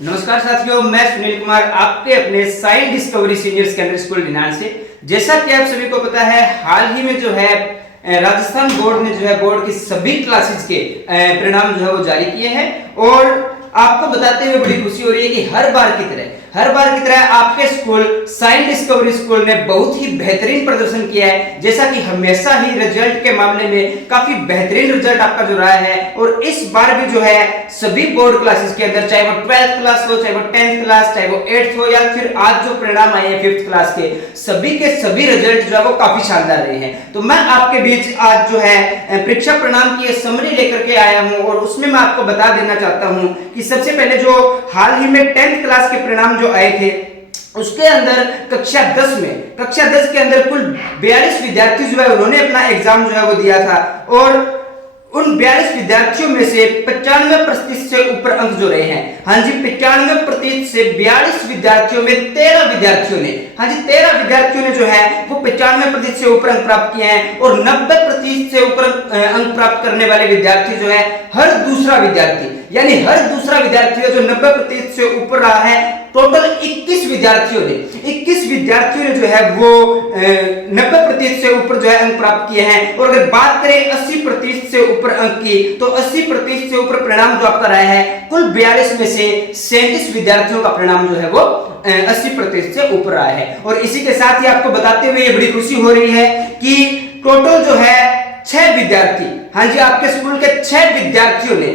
नमस्कार साथियों, मैं सुनील कुमार आपके अपने science discovery senior secondary school निनान से। जैसा कि आप सभी को पता है, हाल ही में जो है राजस्थान बोर्ड ने जो है बोर्ड की सभी क्लासेस के परिणाम जो है वो जारी किए हैं। और आपको बताते हुए बड़ी खुशी हो रही है कि हर बार की तरह आपके स्कूल साइंस डिस्कवरी स्कूल ने बहुत ही बेहतरीन प्रदर्शन किया है। जैसा कि हमेशा ही रिजल्ट के मामले में काफी बेहतरीन रिजल्ट आपका जो रहा है। और इस बार भी जो है सभी बोर्ड क्लासेस के अंदर, चाहे वो 12th क्लास हो, चाहे वो 10th क्लास, चाहे वो 8th हो, या फिर आज जो परिणाम आए हैं 5th क्लास के सभी रिजल्ट जो है वो काफी शानदार रहे हैं। तो मैं आपके बीच आज जो है परीक्षा परिणाम की समरी लेकर के आया हूं और उसमें मैं आपको बता देना चाहता हूं कि सबसे पहले जो हाल ही में 10th क्लास के परिणाम जो आए थे, उसके अंदर कक्षा 10 के अंदर कुल 42 विद्यार्थी जो है उन्होंने अपना एग्जाम जो है वो दिया था। और उन 42 विद्यार्थियों में से 95% से ऊपर अंक जो रहे हैं, हाँ जी 95% से 42 विद्यार्थियों में 13 विद्यार्थियों ने जो है वो 95% से ऊपर अंक प्राप्त किए हैं। और 90% से ऊपर अंक प्राप्त करने वाले विद्यार्थी जो है हर दूसरा विद्यार्थी जो 90% से ऊपर रहा है। टोटल 21 विद्यार्थियों ने जो है वो 90% से ऊपर जो है अंक प्राप्त किए हैं। और अगर बात करें 80% से ऊपर अंक की, तो 80% से ऊपर परिणाम जो आपका रहा है, कुल 42 में से 37 विद्यार्थियों का परिणाम जो है वो 80% से ऊपर रहा है। और इसी के साथ ही आपको बताते हुए ये बड़ी खुशी हो रही है कि टोटल जो है 6 विद्यार्थी, हाँ जी आपके स्कूल के 6 विद्यार्थियों ने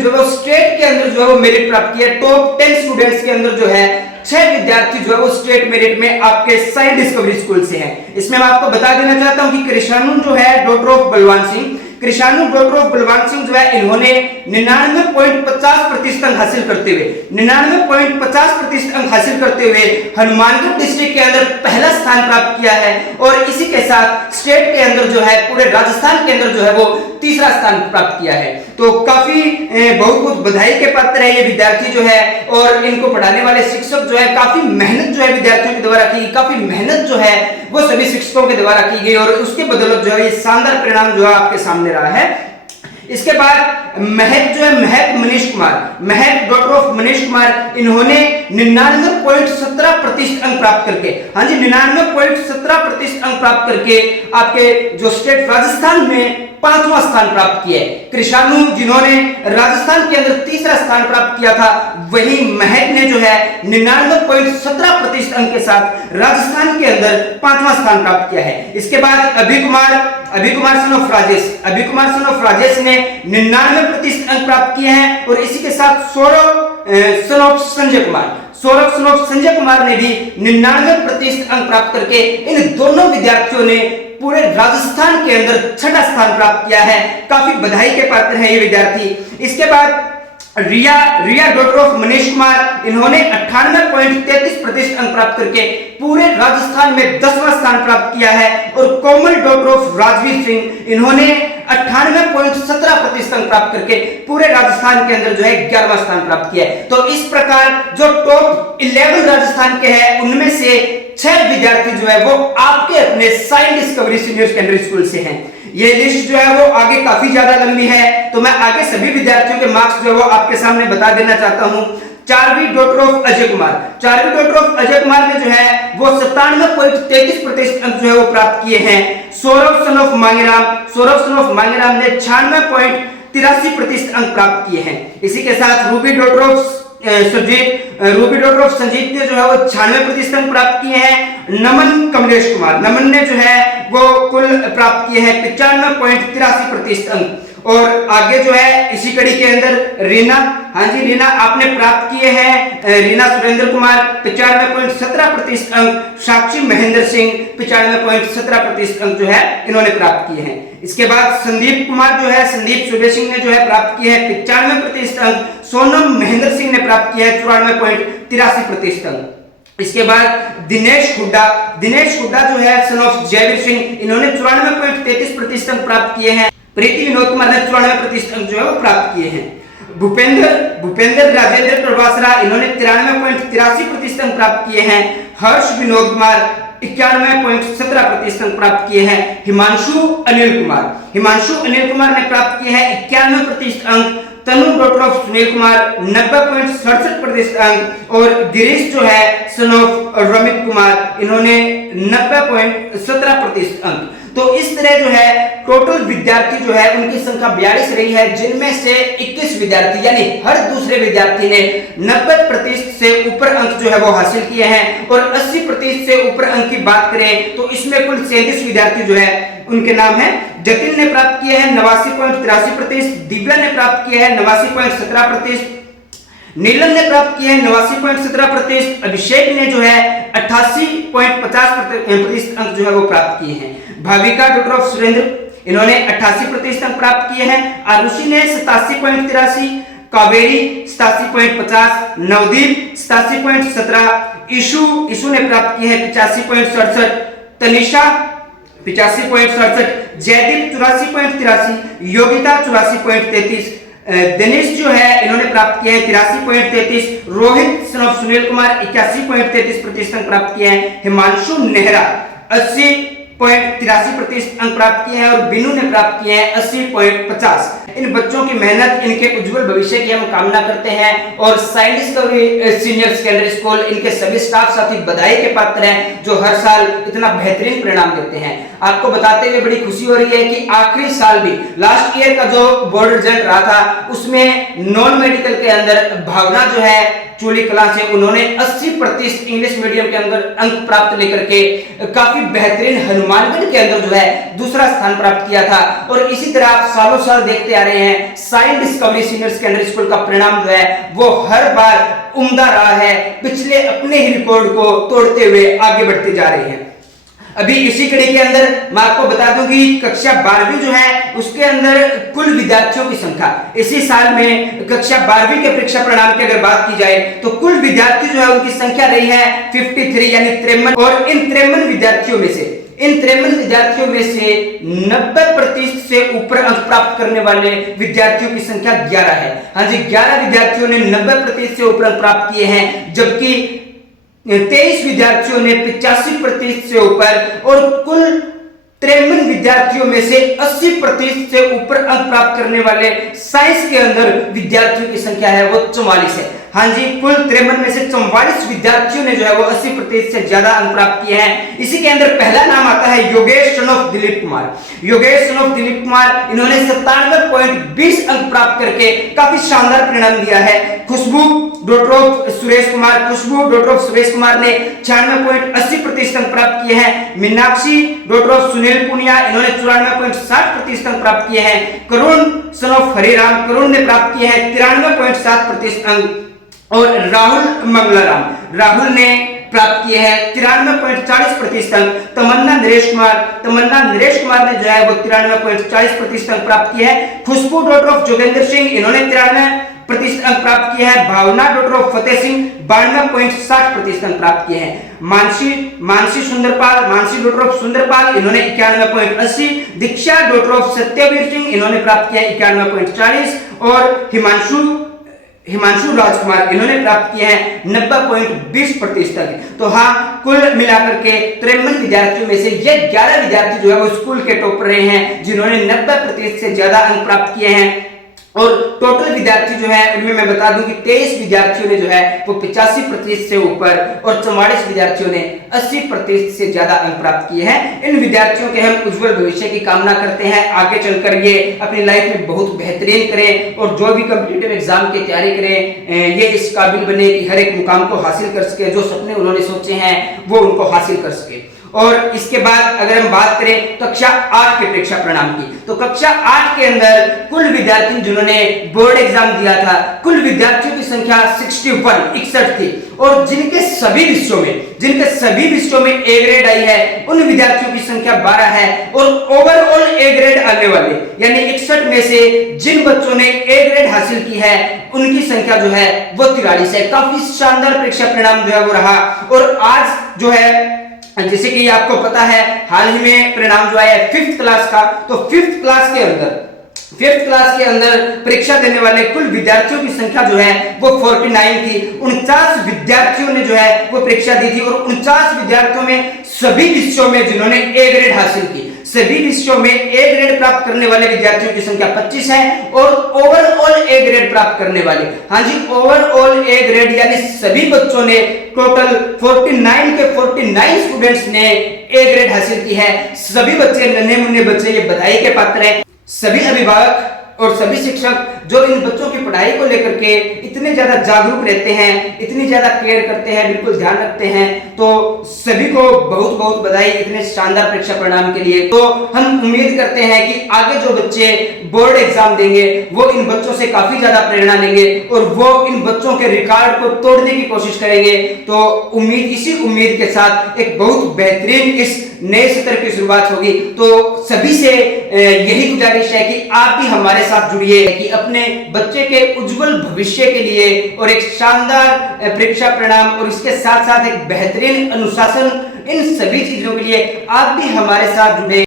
जो है स्टेट के अंदर जो है वो मेरिट प्राप्त किया। टॉप 10 स्टूडेंट्स के अंदर जो है 6 विद्यार्थी जो है वो स्टेट मेरिट में आपके साइंस डिस्कवरी स्कूल से हैं। इसमें मैं आपको बता देना चाहता हूं कि कृषाणु जो है डॉटर ऑफ बलवान सिंह जो है इन्होंने 99.50% अंक हासिल करते हुए हनुमानगढ़ डिस्ट्रिक्ट के अंदर पहला स्थान प्राप्त किया है। और इसी के साथ स्टेट के अंदर जो है पूरे राजस्थान के अंदर जो है वो तीसरा स्थान प्राप्त किया है। तो काफी बहुत बधाई के पात्र है ये विद्यार्थी जो है। और इनको पढ़ाने वाले शिक्षक जो है काफी मेहनत जो है विद्यार्थियों के द्वारा की, काफी मेहनत जो है वो सभी शिक्षकों के द्वारा की गई। और उसके बदौलत जो है ये शानदार परिणाम जो है आपके सामने रहा है। इसके बाद महक डॉटर ऑफ मनीष कुमार, इन्होंने 99.17% अंक प्राप्त करके, हाँ जी 99.17% अंक प्राप्त करके आपके जो स्टेट राजस्थान में 5वां स्थान प्राप्त किया है। कृषाणु जिन्होंने राजस्थान के अंदर तीसरा स्थान प्राप्त किया था, वही महक ने जो है 99.17% अंक के साथ राजस्थान के अंदर 5वां स्थान प्राप्त किया है। इसके बाद अभी कुमार सन ऑफ राजेश ने 99% अंक प्राप्त किए हैं। और इसी के साथ सौरभ सन ऑफ संजय कुमार ने भी 99% अंक प्राप्त करके इन दोनों विद्यार्थियों ने पूरे राजस्थान के अंदर 6वां स्थान प्राप्त किया है। काफी बधाई के पात्र हैं ये विद्यार्थी। इसके बाद रिया डॉटर ऑफ मनीष कुमार, इन्होंने 98.33% अंक प्राप्त करके पूरे राजस्थान में 10वां स्थान प्राप्त किया है। और कोमल डॉटर ऑफ राजवीर सिंह, इन्होंने 98.17% अंक प्राप्त करके पूरे राजस्थान के अंदर जो है 11वां स्थान प्राप्त किया है। तो इस प्रकार जो टॉप 11 राजस्थान के हैं, उनमें से 6 विद्यार्थी जो है वो आपके अपने science discovery senior secondary school से हैं। ये लिस्ट जो है वो आगे काफी ज्यादा लंबी है, तो मैं आगे सभी विद्यार्थियों के मार्क्स जो है वो आपके सामने बता देना चाहता हूं। 4वीं डॉटर ऑफ अजय कुमार ने जो है वो 97.33% अंक जो है वो प्राप्त किए हैं। सौरभ सन ऑफ मांगेराम ने 96.83% अंक प्राप्त किए हैं। इसी के साथ रूबी डॉटर ऑफ संजीत ने जो है वो 96% अंक प्राप्त किए हैं। नमन ने जो है वो कुल प्राप्त किए हैं 95.83% अंक। और आगे जो है इसी कड़ी के अंदर रीना आपने प्राप्त किए हैं, रीना सुरेंद्र कुमार 95.17% अंक। साक्षी महेंद्र सिंह 95.17% अंक जो है इन्होंने प्राप्त किए हैं। इसके बाद संदीप सूर्य सिंह ने जो है प्राप्त किए हैं 95% अंक। सोनम महेंद्र सिंह ने प्राप्त किया है 94.83% अंक। इसके बाद दिनेश हुड्डा जो है सन ऑफ जयवीर सिंह, इन्होंने 94.33% अंक प्राप्त किए हैं। प्रीति विनोद कुमार ने 94% अंक जो है वो प्राप्त किए हैं। भूपेंद्र राजेंद्र प्रभासरा, इन्होंने 93.83% अंक प्राप्त किए हैं। हर्ष विनोद कुमार 91.17% अंक प्राप्त किए हैं। हिमांशु अनिल कुमार ने प्राप्त किए हैं 91% अंक। तनु डॉटर ऑफ सुनील कुमार 90.67% अंक और गिरीश जो है सन ऑफ रमित कुमार इन्होंने 90.17% अंक। तो इस तरह जो है टोटल विद्यार्थी जो है उनकी संख्या 42 रही है, जिनमें से 21 विद्यार्थी यानी हर दूसरे विद्यार्थी ने 90% से ऊपर अंक जो है वो हासिल किए हैं। और 80% से ऊपर अंक की बात करें तो इसमें कुल 37 विद्यार्थी जो है उनके नाम है। जतिन ने प्राप्त किए हैं 89.83%, दिव्या ने प्राप्त किए हैं 89.17%, नीलम ने प्राप्त किए हैं 89.17%, अभिषेक ने जो है 88.50% अंक जो है वो प्राप्त किए हैं। भाविका डॉटर ऑफ सुरेंद्र इन्होंने 88% अंक प्राप्त किए हैं। आरुषि ने 87.83, कावेरी 87.50, नवदीप 87.17, ईशु ने प्राप्त किए हैं 85.67, तनिषा 85.67, जयदीप 84.83, योगिता 84.33, दिनेश जो है इन्होंने प्राप्त किए हैं 83.33, रोहित सन ऑफ सुनील कुमार 81.33% अंक प्राप्त किए हैं, हिमांशु नेहरा 80.83% अंक प्राप्त किए हैं और बिनू ने प्राप्त किए हैं 80.50। इन बच्चों की मेहनत, इनके उज्जवल भविष्य की हम कामना करते हैं और science discovery senior secondary school इनके सभी स्टाफ साथी बधाई के पात्र हैं जो हर साल इतना बेहतरीन परिणाम देते हैं। आपको बताते हुए बड़ी खुशी हो रही है कि आखिरी साल भी लास्ट ईयर का जो बोर्ड रिजल्ट रहा था उसमें नॉन मेडिकल के अंदर भावना जो है चूली कला से उन्होंने 80% इंग्लिश मीडियम के अंदर अंक प्राप्त लेकर के काफी बेहतरीन हनुमानगढ़ के अंदर जो है दूसरा स्थान प्राप्त किया था। और इसी तरह आप सालों साल देखते आ रहे हैं science discovery senior secondary school का परिणाम जो है वो हर बार उम्दा रहा है, पिछले अपने ही रिकॉर्ड को तोड़ते हुए आगे बढ़ते जा रहे हैं। अभी इसी कड़ी के अंदर मैं आपको बता दूं कि कक्षा 12वीं जो है उसके अंदर कुल विद्यार्थियों की संख्या इसी साल में कक्षा 12वीं के परीक्षा परिणाम की अगर बात की जाए तो कुल विद्यार्थी जो है उनकी संख्या रही है 53 यानी 53। और इन 53 विद्यार्थियों में से 90% से ऊपर अंक प्राप्त करने वाले विद्यार्थियों की संख्या 11 है। हाँ जी, 11 विद्यार्थियों ने 90% से ऊपर अंक प्राप्त किए हैं, जबकि 23 विद्यार्थियों ने 85% से ऊपर और कुल 53 विद्यार्थियों में से 80% से ऊपर अंक प्राप्त करने वाले साइंस के अंदर विद्यार्थियों की संख्या है वो 44 है। हाँ जी, कुल 53 में से 44 विद्यार्थियों ने जो है वो 80% से ज्यादा अंक प्राप्त किए हैं। इसी के अंदर पहला नाम आता है Yogesh son of Dilip Kumar. Yogesh son of Dilip Kumar इन्होंने 97.20 अंक प्राप्त करके काफी शानदार परिणाम दिया है। खुशबू डॉटर ऑफ सुरेश कुमार ने 96.80% अंक प्राप्त किए हैं। मीनाक्षी डॉटर ऑफ सुनील पुनिया इन्होंने 94.60% अंक प्राप्त किए हैं। करुण सन ऑफ हरिराम ने प्राप्त किए हैं 93.7% अंक और राहुल ने प्राप्त किए हैं 93.40% अंक। तमन्ना नरेश कुमार ने जो है वो 93.40% अंक प्राप्त किए हैं। खुशबू डॉटर ऑफ जोगेंद्र सिंह इन्होंने 93% अंक प्राप्त किए हैं। भावना डॉटर ऑफ फतेह सिंह 92.60% अंक प्राप्त किए हैं। मानसी डॉटर ऑफ सुंदरपाल इन्होंने 91.80। दीक्षा डॉटर ऑफ सत्यवीर सिंह इन्होंने प्राप्त किया 91.40 और हिमांशु राजकुमार इन्होंने प्राप्त किए हैं 90.20% तक। तो हाँ, कुल मिलाकर के 53 विद्यार्थियों में से ये 11 विद्यार्थी जो है वो स्कूल के टॉपर रहे हैं जिन्होंने 90% से ज्यादा अंक प्राप्त किए हैं। और टोटल विद्यार्थी जो है उनमें मैं बता दूं कि 23 विद्यार्थियों ने जो है वो 85% से ऊपर और 44 विद्यार्थियों ने 80% से ज्यादा अंक प्राप्त किए हैं। इन विद्यार्थियों के हम उज्जवल भविष्य की कामना करते हैं, आगे चलकर ये अपनी लाइफ में बहुत बेहतरीन करें और जो भी कॉम्पिटिटिव एग्जाम की तैयारी करें ये इस काबिल बने कि हर एक मुकाम को हासिल कर सके, जो सपने उन्होंने सोचे हैं वो उनको हासिल कर सके। और इसके बाद अगर हम बात करें कक्षा 8 के परीक्षा परिणाम की, तो कक्षा 8 के अंदर कुल विद्यार्थी जिन्होंने बोर्ड एग्जाम दिया था, कुल विद्यार्थियों की संख्या 61 थी और जिनके सभी विषयों में ए ग्रेड आई है उन विद्यार्थियों की संख्या 12 है। और ओवरऑल ए ग्रेड आने वाले यानी 61 में से जिन बच्चों ने ए ग्रेड हासिल की है उनकी संख्या जो है वो 43 है। काफी शानदार परीक्षा परिणाम जो है वो रहा। और आज जो है जैसे कि आपको पता है हाल ही में परिणाम जो आया है 5th क्लास का, तो 5th क्लास के अंदर परीक्षा देने वाले कुल विद्यार्थियों की संख्या जो है वो 49 थी। 49 विद्यार्थियों ने जो है वो परीक्षा दी थी और 49 विद्यार्थियों में सभी विषयों में जिन्होंने ए ग्रेड हासिल की, सभी विषयों में ए ग्रेड प्राप्त करने वाले विद्यार्थियों की संख्या 25 है और ओवरऑल ए ग्रेड प्राप्त करने वाले, हाँ जी, ओवरऑल ए ग्रेड यानी सभी बच्चों ने टोटल 49 के 49 स्टूडेंट्स ने ए ग्रेड हासिल की है। सभी बच्चे, नन्हे मुन्ने बच्चे, ये बधाई के पात्र हैं। सभी अभिभावक और सभी शिक्षक जो इन बच्चों की पढ़ाई को लेकर के इतने ज्यादा जागरूक रहते हैं, इतनी ज्यादा केयर करते हैं, बिल्कुल ध्यान रखते हैं, तो सभी को बहुत बहुत बधाई इतने शानदार परीक्षा परिणाम के लिए। तो हम उम्मीद करते हैं कि आगे जो बच्चे बोर्ड एग्जाम देंगे वो इन बच्चों से काफी ज्यादा प्रेरणा लेंगे और वो इन बच्चों के रिकॉर्ड को तोड़ने की कोशिश करेंगे। तो इसी उम्मीद के साथ एक बहुत बेहतरीन इस नए सत्र की शुरुआत होगी। तो सभी से यही गुजारिश है कि आप भी हमारे साथ जुड़िए कि अपने बच्चे के उज्जवल भविष्य के लिए और एक शानदार परीक्षा परिणाम और इसके साथ साथ एक बेहतरीन अनुशासन, इन सभी चीजों के लिए आप भी हमारे साथ जुड़े।